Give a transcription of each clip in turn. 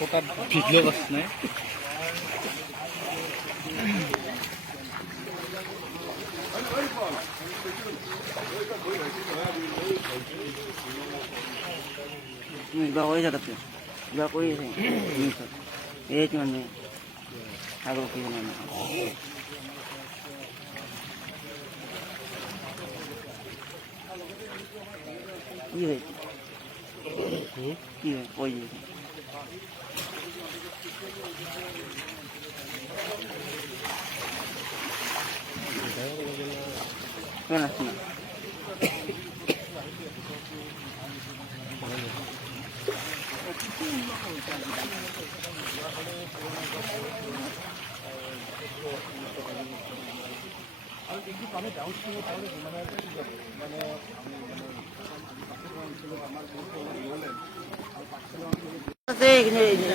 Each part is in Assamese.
पोटात भिजले बसणे Bawa aja tapi, bawa aja sih. Ini cuma nih, aku pilih mana. Iya, iya, oh iya. Mana sih?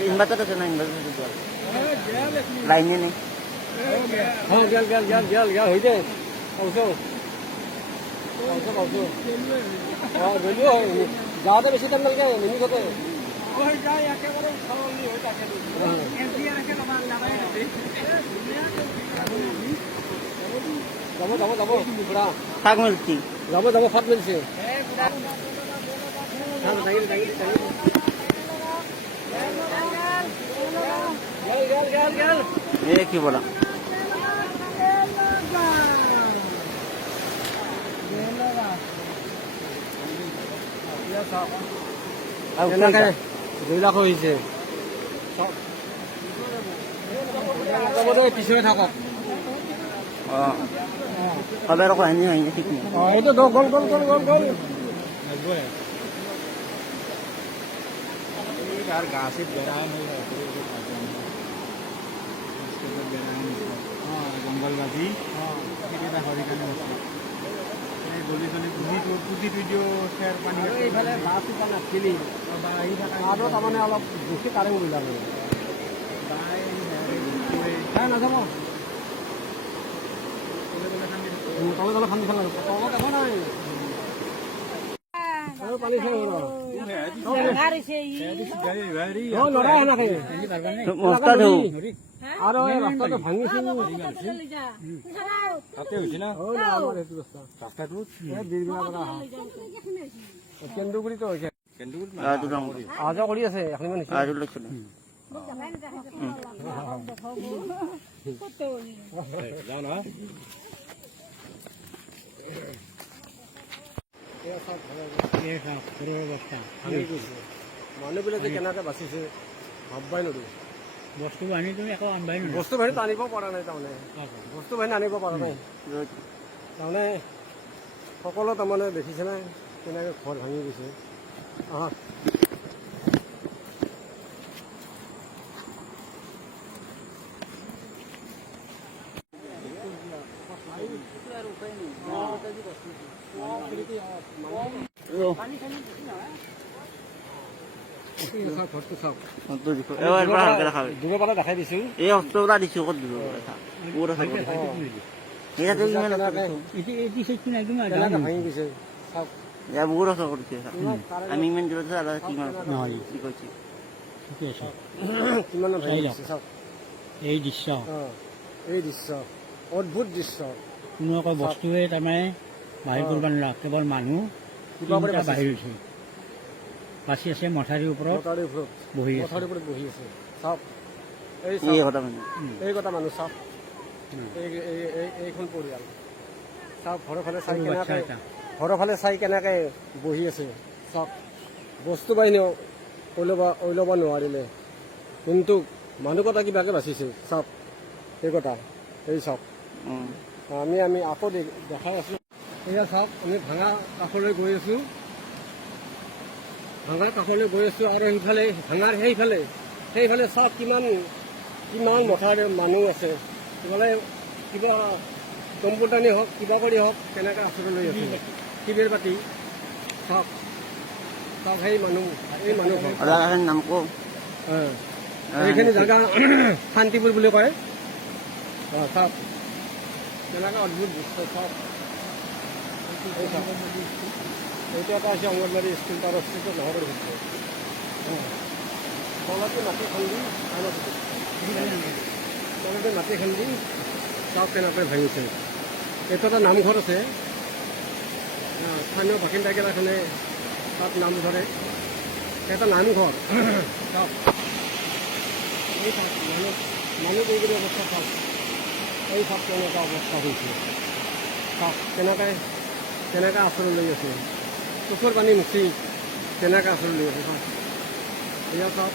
Inverter itu na inverter itu lainnya nih. हाँ गल गल गल गल गल हो जाए औसो औसो औसो और बोलियो ज़्यादा बेसी टाइम लग गया नहीं होते ओह जाए एकेबारे सरल नहीं होता के एमपीआर के लगा लगाए जाबो जाबो जाबो बड़ा Tag milki. जाबो जाबो फाट मिल से हां बताइए बताइए गल गल गल गल ये की बोला अब क्या करें 2 लाख হইছে তবে পিছনে থাকক কবে রকম হয়নি ঠিক নেই এই তো গোল গোল গোল গোল গোল यार घास बेरा नहीं है जंगलबाजी केटा हरिकाने गली गली पुजी ভিডিও শেয়ার পানি এইফালে বাছ এটা নাছিলি আৰু তাৰমানে অলপ বেছি কাৰেং ওলালে নাই নাযাব তলে তলে খান্দি খালা তলত একো নাই পানী খাই মস্তা দেউ আৰু এই ৰাস্তাটো ভাঙিছিল তাতে হৈছে না ৰাস্তাটো কেন্দুগুৰিতো হৈছে অহা যোৱা কৰি আছে এখন মানুহবিলাকে কেনেকৈ বাচিছে ভাববাই নোৱাৰো বস্তু বাহিনী তুমি একো আনবাই নোৱাৰো বস্তু বাহিনী আনিব পৰা নাই তাৰমানে বস্তু বাহিনী আনিব পৰা নাই তাৰমানে সকলো তাৰমানে দেখিছে নাই কেনেকৈ ঘৰ ভাঙি গৈছে দেখাই দিছো এই অস্ত্রটা দিছো কত দিব ভাঙি গৈছে বহুত অস্ত্র করছে আমি ইমান দূৰত কিমান কি কৈছি কিমান এই দৃশ্য অদ্ভুত দৃশ্য কোনো একো বস্তুৱে তাৰমানে বাহিৰ কৰিব নোৱাৰা কেৱল মানুহ বাহিৰ হৈছে বাচি আছে মথাৰীৰ ওপৰত বহি আছে চাওক এই কথা মানুহ চাওক এইখন পৰিয়াল চাওক ঘৰৰ ফালে চাই কেনেকৈ বহি আছে চাওক বস্তু বাহিনীও ওই ল'ব নোৱাৰিলে কিন্তু মানুহ কথা কিবাকে বাচিছে চাওক এই কথা এই চাওক আমি আকৌ দেখাই আছোঁ এয়া চাওক আমি ভাঙা কাষলৈ গৈ আছোঁ আৰু সেইফালে ভাঙাৰ সেইফালে চাওক কিমান মথাৰ মানুহ আছে সেইফালে কিবা কম্পিউটাৰ হওক কিবা কৰি হওক কেনেকৈ আশ্ৰয় লৈ আছে শিবিৰ পাতি চাওক সেই মানুহ নাম কওঁ এইখিনি জেগা শান্তিপুৰ বুলি কয় চাওক কেনেকৈ অদ্ভুত দৃশ্য চাওক এইটো এটা হৈছে অংগনবাড়ী স্কুল তাৰ অস্তিত্ব নহ'ব হৈছে তলতে মাটি খান্দি তলতে মাটি খান্দি চাওক কেনেকৈ ভাঙিছে এইটো এটা নামঘৰ আছে স্থানীয় বাসিন্দাগিলাখনে তাত নাম ধৰে এটা নামঘৰ চাওক এই চাওক মানুহ এইগুলি অৱস্থা চাওক এই চাওক কেনেকুৱা অৱস্থা হৈছে চাওক কেনেকৈ আচৰণ লৈ আছে চকুৰ পানী মুচি কেনেকৈ আচৰণ লৈ আছে চাওক এয়া চাওক